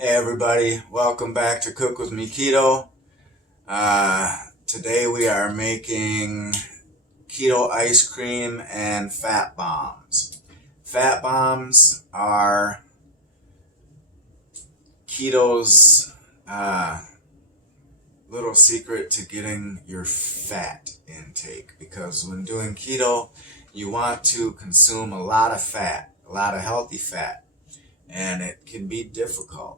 Hey everybody, welcome back to Cook With Me Keto. Today we are making keto ice cream and fat bombs. Fat bombs are keto's little secret to getting your fat intake, because when doing keto you want to consume a lot of fat, a lot of healthy fat, and it can be difficult.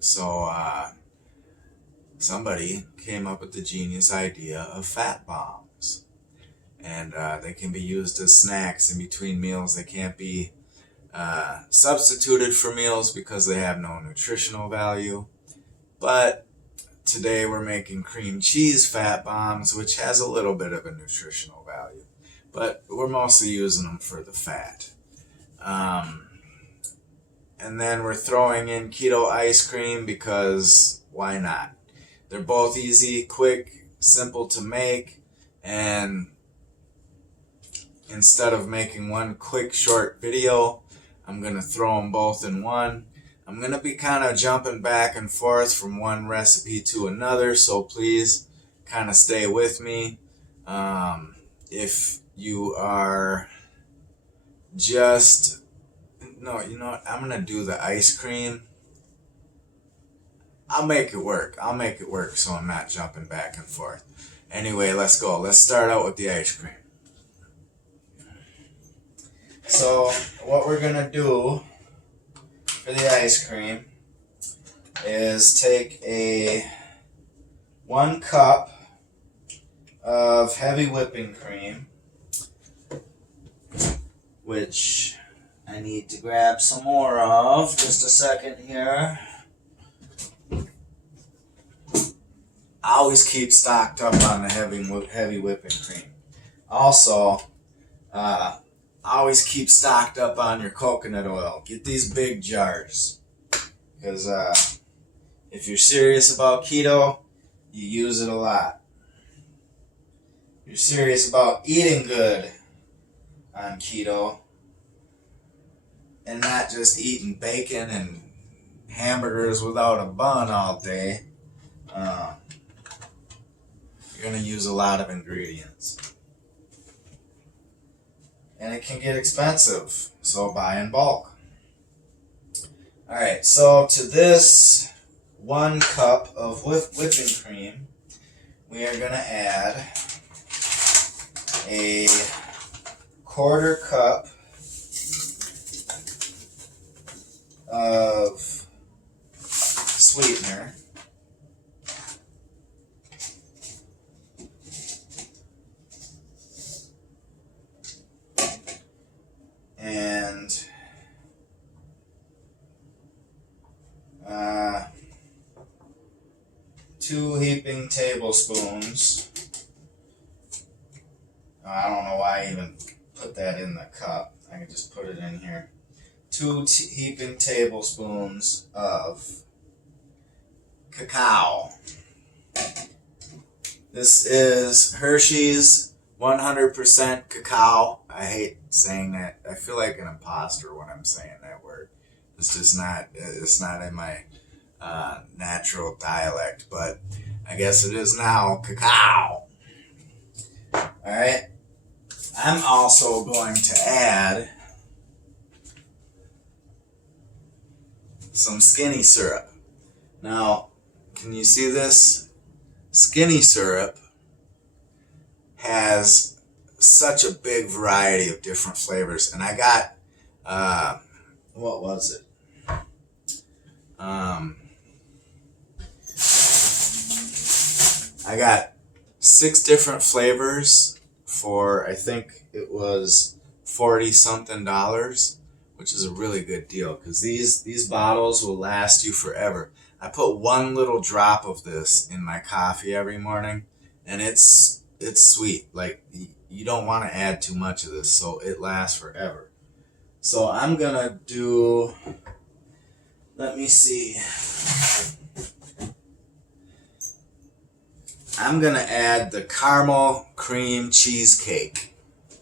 So somebody came up with the genius idea of fat bombs, and they can be used as snacks in between meals. They can't be substituted for meals because they have no nutritional value. But today we're making cream cheese fat bombs, which has a little bit of a nutritional value, but we're mostly using them for the fat. And then we're throwing in keto ice cream because why not? They're both easy, quick, simple to make, and instead of making one quick short video, I'm going to throw them both in one. I'm going to be kind of jumping back and forth from one recipe to another, so please kind of stay with me. If you are just... No, you know what? I'm going to do the ice cream. I'll make it work so I'm not jumping back and forth. Anyway, let's go. Let's start out with the ice cream. So, what we're going to do for the ice cream is take 1 cup of heavy whipping cream, which I need to grab some more of. Just a second here. I always keep stocked up on the heavy whipping cream. Also, I always keep stocked up on your coconut oil. Get these big jars, because if you're serious about keto, you use it a lot. If you're serious about eating good on keto, and not just eating bacon and hamburgers without a bun all day, you're going to use a lot of ingredients. And it can get expensive, so buy in bulk. Alright, so to this 1 cup of whipping cream, we are going to add a 1/4 cup of sweetener, and 2 heaping tablespoons. I don't know why I even put that in the cup. I can just put it in here. 2 heaping tablespoons of cacao. This is Hershey's 100% cacao. I hate saying that. I feel like an imposter when I'm saying that word. It's just not, it's not in my natural dialect, but I guess it is now. Cacao. Alright. I'm also going to add some skinny syrup. Now, can you see this? Skinny syrup has such a big variety of different flavors, and I got what was it? I got 6 different flavors for, I think it was $40-something, which is a really good deal, because these bottles will last you forever. I put 1 little drop of this in my coffee every morning, and it's sweet. Like, you don't want to add too much of this, so it lasts forever. So I'm gonna do, let me see, I'm gonna add the caramel cream cheesecake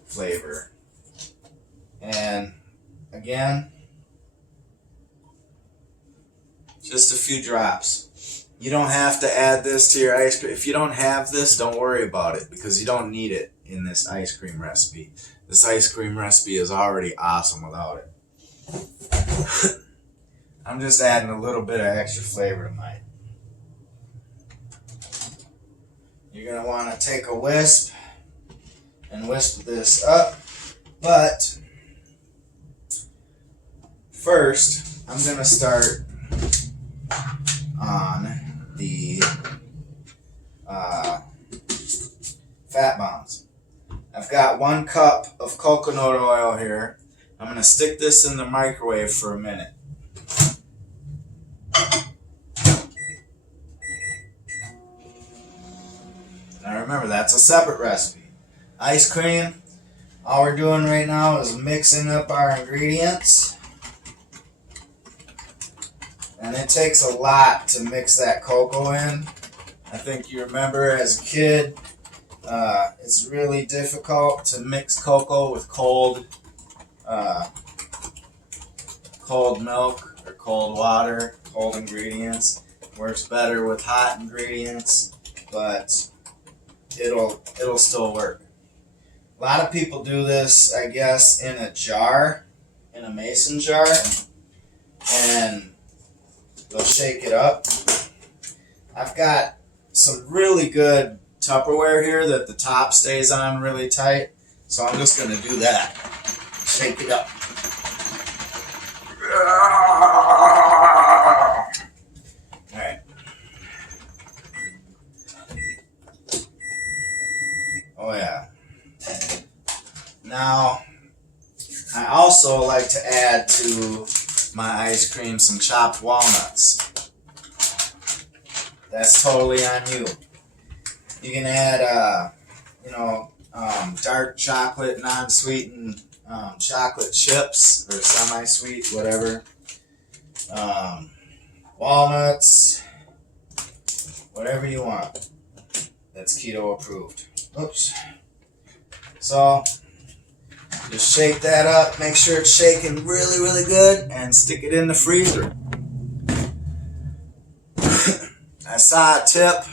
flavor. And again, Just a few drops. You don't have to add this to your ice cream. If you don't have this, don't worry about it because you don't need it in this ice cream recipe. This ice cream recipe is already awesome without it. I'm just adding a little bit of extra flavor to mine. You're going to want to take a wisp and whisk this up. But first, I'm going to start on the fat bombs. I've got 1 cup of coconut oil here. I'm going to stick this in the microwave for a minute. Now remember, that's a separate recipe. Ice cream, all we're doing right now is mixing up our ingredients. And it takes a lot to mix that cocoa in. I think you remember as a kid, it's really difficult to mix cocoa with cold milk or cold water, cold ingredients. Works better with hot ingredients, but it'll still work. A lot of people do this, I guess, in a jar, in a mason jar, and they'll shake it up. I've got some really good Tupperware here that the top stays on really tight, so I'm just going to do that. Shake it up. Alright. Oh yeah. Now, I also like to add to my ice cream some chopped walnuts. That's totally on you. You can add, dark chocolate, non-sweetened chocolate chips or semi-sweet, whatever. Walnuts, whatever you want. That's keto approved. Oops. So, just shake that up. Make sure it's shaking really, really good and stick it in the freezer. I saw a tip.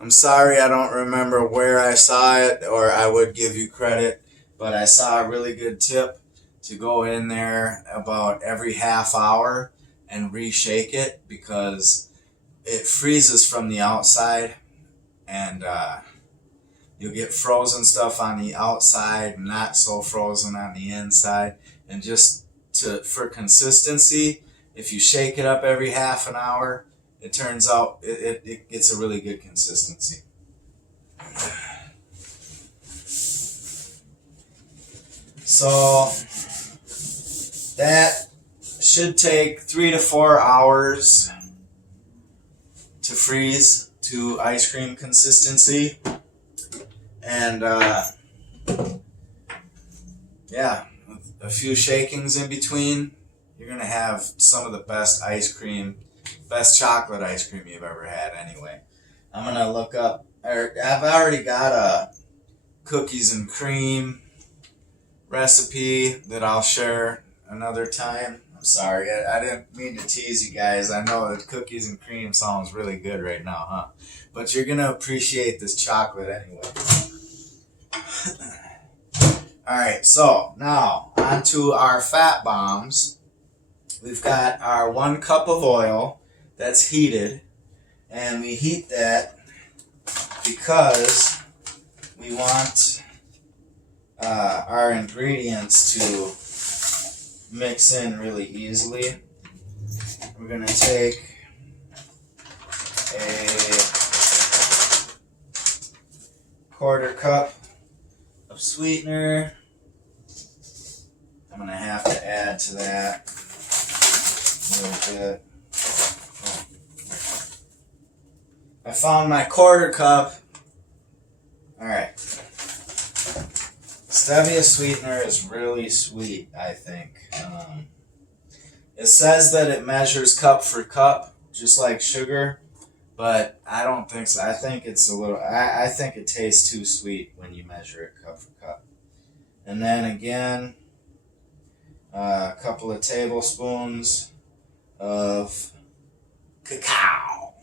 I'm sorry I don't remember where I saw it, or I would give you credit, but I saw a really good tip to go in there about every half hour and reshake it because it freezes from the outside and you'll get frozen stuff on the outside, not so frozen on the inside. And just for consistency, if you shake it up every half an hour, it turns out it gets a really good consistency. So that should take 3 to 4 hours to freeze to ice cream consistency. And yeah, a few shakings in between, you're going to have some of the best chocolate ice cream you've ever had anyway. I'm going to look up, I've already got a cookies and cream recipe that I'll share another time. I'm sorry, I didn't mean to tease you guys. I know that cookies and cream sounds really good right now, huh? But you're going to appreciate this chocolate anyway. Alright, so now onto our fat bombs. We've got our 1 cup of oil that's heated, and we heat that because we want our ingredients to mix in really easily. We're going to take a 1/4 cup of sweetener. I'm going to have to add to that a little bit. I found my 1/4 cup. Alright. Stevia sweetener is really sweet, I think. It says that it measures cup for cup, just like sugar, but I don't think so. I think it's a little, I think it tastes too sweet when you measure it cup for cup. And then again, a couple of tablespoons of cacao.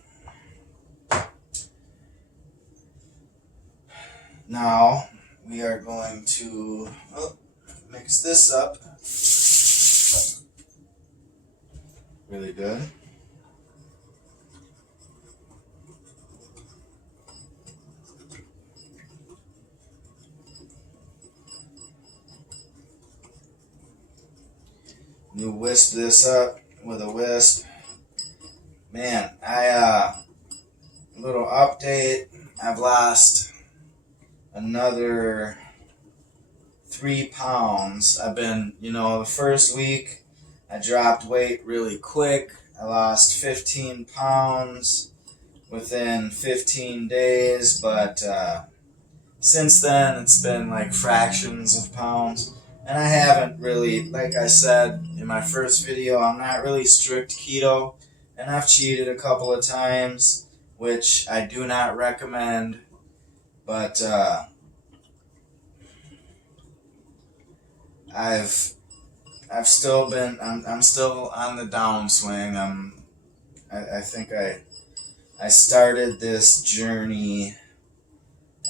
Now we are going to mix this up really good. You whisk this up with a whisk. Man, little update. I've lost another 3 pounds. I've been, the first week I dropped weight really quick. I lost 15 pounds within 15 days, but since then it's been like fractions of pounds. And I haven't really, like I said in my first video, I'm not really strict keto, and I've cheated a couple of times, which I do not recommend, but I've still been, I'm still on the downswing. I think I started this journey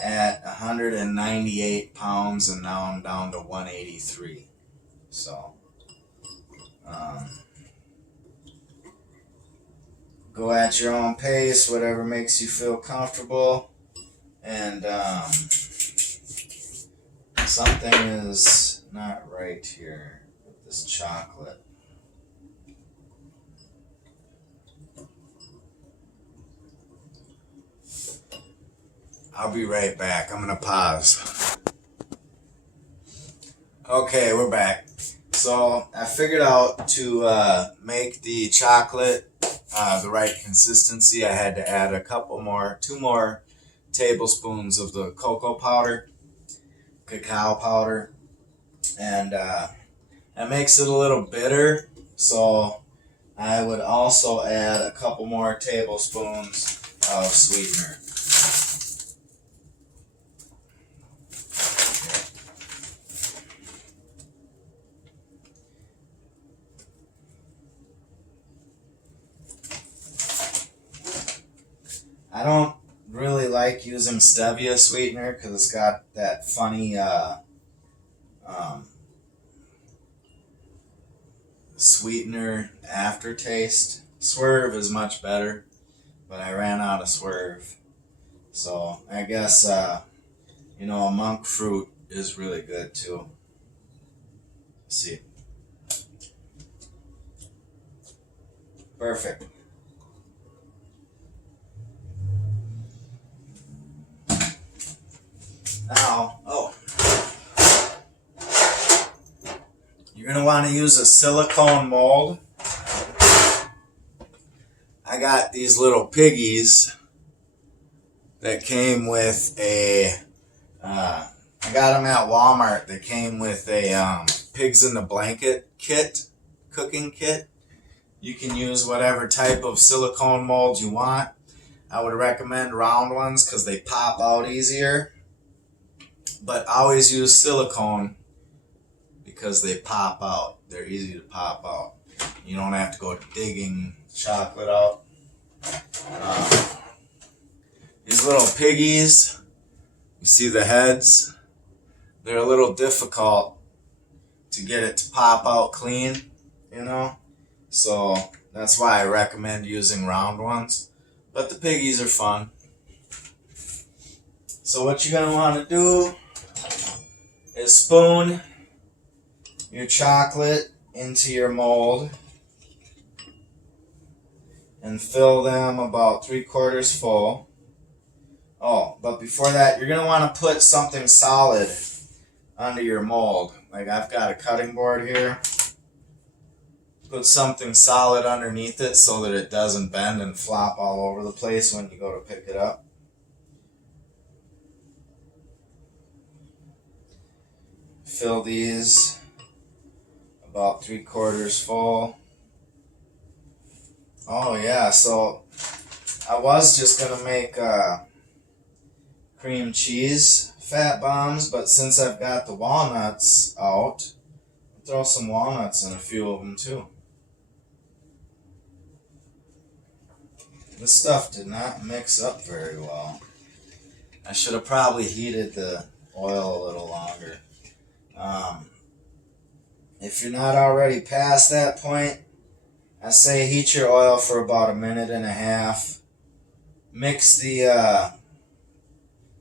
at 198 pounds, and now I'm down to 183. So, go at your own pace, whatever makes you feel comfortable. And something is not right here with this chocolate. I'll be right back. I'm going to pause. Okay, we're back. So I figured out to make the chocolate the right consistency, I had to add 2 more tablespoons of the cocoa powder, cacao powder, and that makes it a little bitter. So I would also add a couple more tablespoons of sweetener. I don't really like using stevia sweetener because it's got that funny sweetener aftertaste. Swerve is much better, but I ran out of Swerve. So I guess, a monk fruit is really good too. Let's see. Perfect. Now, you're going to want to use a silicone mold. I got these little piggies that came with I got them at Walmart. They came with a pigs in the blanket kit, cooking kit. You can use whatever type of silicone mold you want. I would recommend round ones because they pop out easier. But always use silicone because they pop out. They're easy to pop out. You don't have to go digging chocolate out. These little piggies, you see the heads? They're a little difficult to get it to pop out clean, So that's why I recommend using round ones. But the piggies are fun. So what you're going to want to do is spoon your chocolate into your mold and fill them about 3/4 full. Oh, but before that, you're going to want to put something solid under your mold. Like I've got a cutting board here. Put something solid underneath it so that it doesn't bend and flop all over the place when you go to pick it up. Fill these about 3/4 full. Oh yeah, so I was just gonna make cream cheese fat bombs, but since I've got the walnuts out, I'll throw some walnuts in a few of them too. This stuff did not mix up very well. I should have probably heated the oil a little longer. If you're not already past that point, I say heat your oil for about 1.5 minutes. Mix the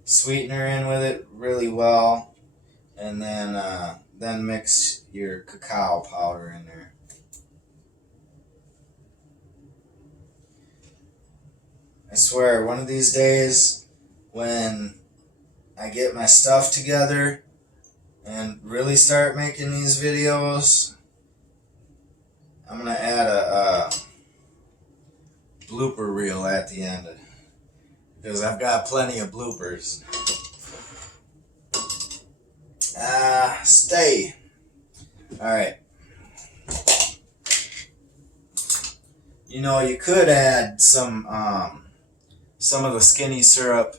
sweetener in with it really well, and then mix your cacao powder in there. I swear, one of these days when I get my stuff together and really start making these videos, I'm gonna add a blooper reel at the end, because I've got plenty of bloopers. Stay. Alright. You know, you could add some of the skinny syrup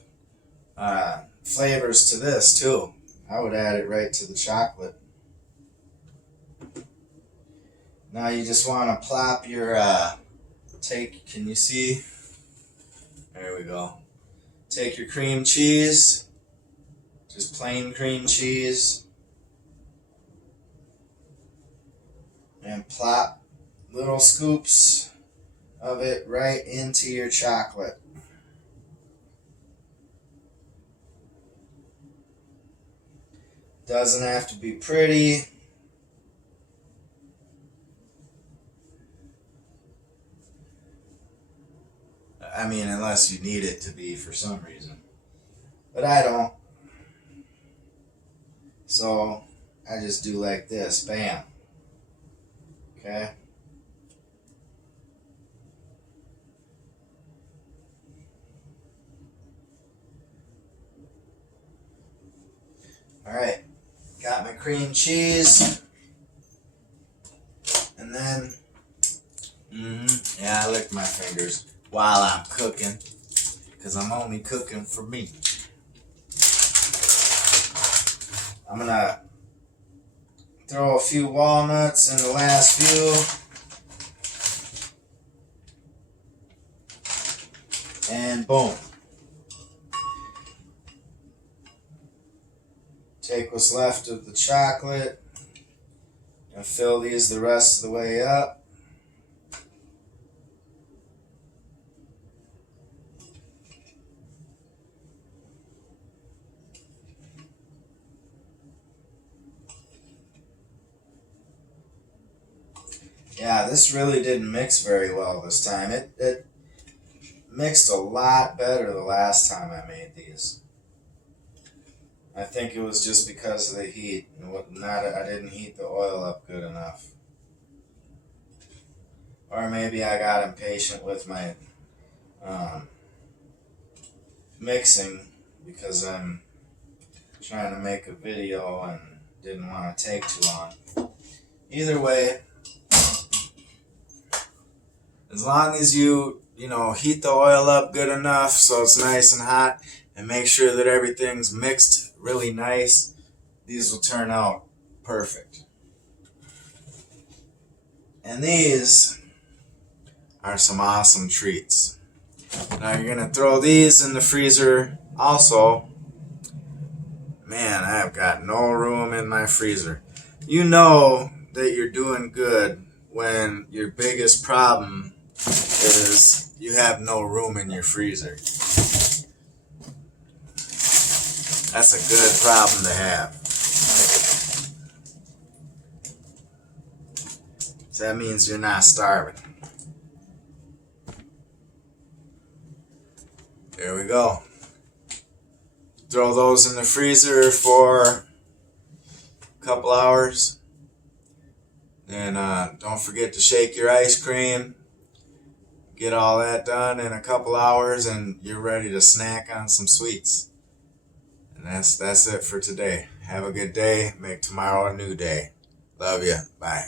flavors to this too. I would add it right to the chocolate. Now you just want to plop your, can you see? There we go. Take your cream cheese, just plain cream cheese, and plop little scoops of it right into your chocolate. Doesn't have to be pretty. I mean, unless you need it to be for some reason. But I don't. So I just do like this. Bam. Okay. Alright. Got my cream cheese. And then, yeah, I licked my fingers while I'm cooking, because I'm only cooking for me. I'm gonna throw a few walnuts in the last few, and boom. Take what's left of the chocolate and fill these the rest of the way up. Yeah, this really didn't mix very well this time. It mixed a lot better the last time I made these. I think it was just because of the heat. I didn't heat the oil up good enough. Or maybe I got impatient with my mixing, because I'm trying to make a video and didn't want to take too long. Either way, as long as you heat the oil up good enough so it's nice and hot, and make sure that everything's mixed really nice, these will turn out perfect. And these are some awesome treats. Now you're gonna throw these in the freezer also. Man, I've got no room in my freezer. You know that you're doing good when your biggest problem is you have no room in your freezer. That's a good problem to have. So that means you're not starving. There we go. Throw those in the freezer for a couple hours. And don't forget to shake your ice cream. Get all that done in a couple hours, and you're ready to snack on some sweets. And that's it for today. Have a good day. Make tomorrow a new day. Love you. Bye.